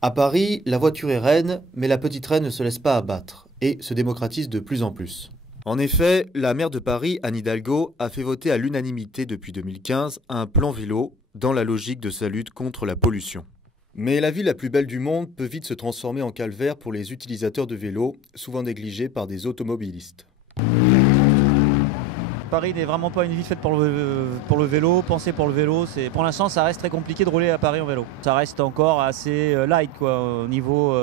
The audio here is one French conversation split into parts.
À Paris, la voiture est reine, mais la petite reine ne se laisse pas abattre et se démocratise de plus en plus. En effet, la maire de Paris, Anne Hidalgo, a fait voter à l'unanimité depuis 2015 un plan vélo dans la logique de sa lutte contre la pollution. Mais la ville la plus belle du monde peut vite se transformer en calvaire pour les utilisateurs de vélos, souvent négligés par des automobilistes. Paris n'est vraiment pas une ville faite pour le vélo, pensée pour le vélo. Pour l'instant, ça reste très compliqué de rouler à Paris en vélo. Ça reste encore assez light quoi, au niveau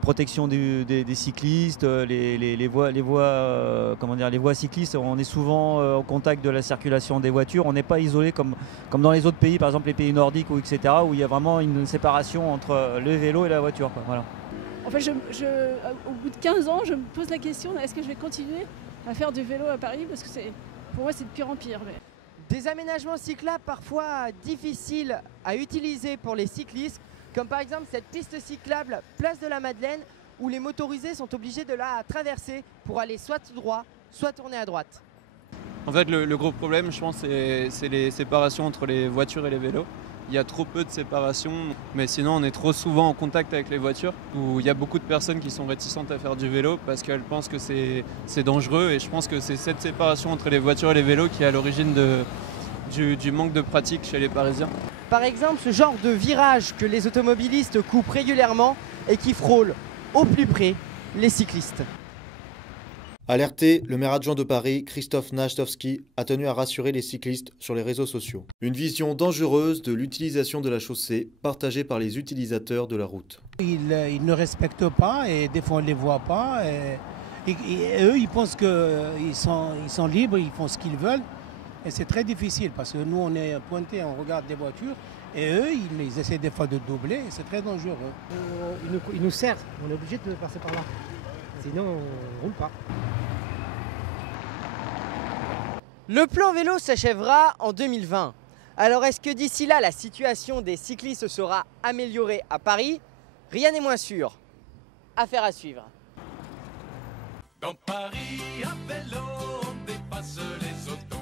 protection des cyclistes, les voies, les voies cyclistes. On est souvent au contact de la circulation des voitures. On n'est pas isolé comme dans les autres pays, par exemple les pays nordiques ou etc., où il y a vraiment une séparation entre le vélo et la voiture, quoi. Voilà. En fait, au bout de 15 ans, je me pose la question, est-ce que je vais continuer à faire du vélo à Paris? Parce que pour moi, c'est de pire en pire. Mais... Des aménagements cyclables parfois difficiles à utiliser pour les cyclistes, comme par exemple cette piste cyclable Place de la Madeleine, où les motorisés sont obligés de la traverser pour aller soit tout droit, soit tourner à droite. En fait, le gros problème, je pense, c'est les séparations entre les voitures et les vélos. Il y a trop peu de séparation, mais sinon on est trop souvent en contact avec les voitures, où il y a beaucoup de personnes qui sont réticentes à faire du vélo parce qu'elles pensent que c'est dangereux, et je pense que c'est cette séparation entre les voitures et les vélos qui est à l'origine du manque de pratique chez les Parisiens. Par exemple, ce genre de virage que les automobilistes coupent régulièrement et qui frôle au plus près les cyclistes. Alerté, le maire adjoint de Paris, Christophe Nachtowski, a tenu à rassurer les cyclistes sur les réseaux sociaux. Une vision dangereuse de l'utilisation de la chaussée, partagée par les utilisateurs de la route. Ils ne respectent pas et des fois on ne les voit pas. Et eux, ils pensent qu'ils sont libres, ils font ce qu'ils veulent. Et c'est très difficile parce que nous, on est pointés, on regarde les voitures. Et eux, ils essaient des fois de doubler et c'est très dangereux. Ils nous serrent, on est obligé de passer par là. Sinon, on ne roule pas. Le plan vélo s'achèvera en 2020. Alors est-ce que d'ici là, la situation des cyclistes sera améliorée à Paris? Rien n'est moins sûr. Affaire à suivre. Dans Paris, à vélo, on dépasse les autos.